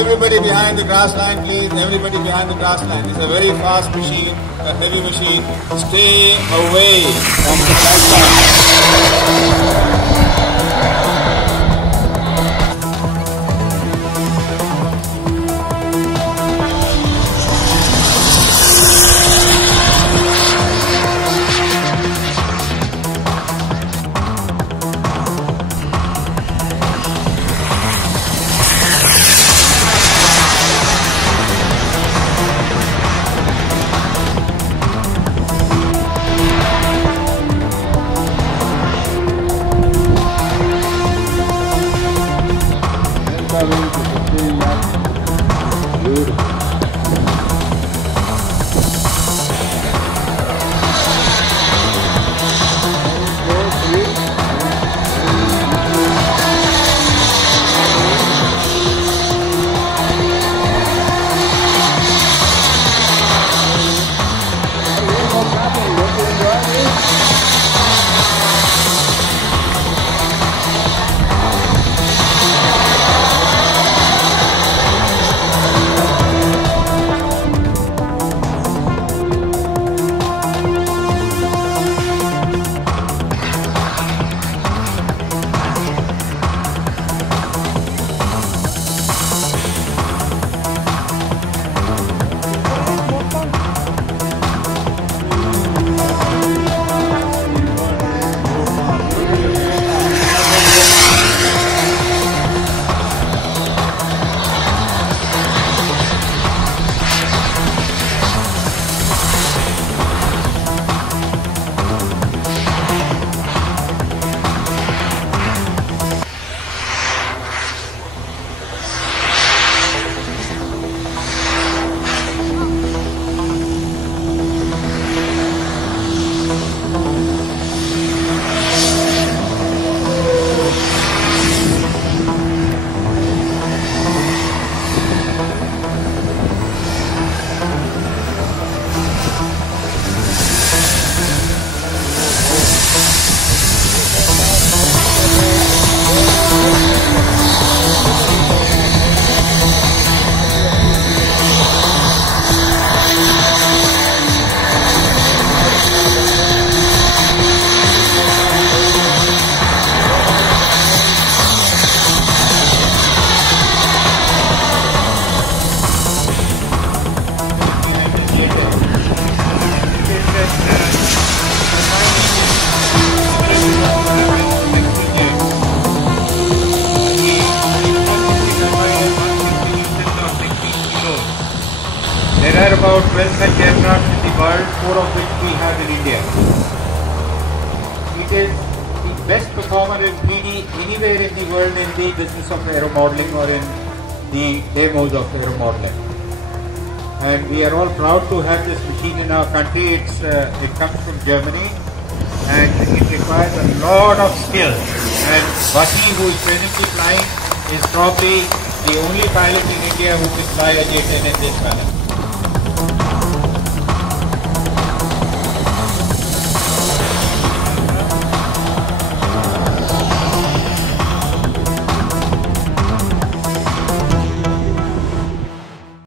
everybody behind the grass line, please. Everybody behind the grass line. It's a very fast machine, a heavy machine. Stay away from the light line. There are about 12 such aircraft in the world, 4 of which we have in India. It is the best performer in 3D anywhere in the world in the business of aero modeling or in the demos of aero modeling. And we are all proud to have this machine in our country. It comes from Germany and it requires a lot of skill. And Vati, who is presently flying, is probably the only pilot in India who can fly a J10 in this manner.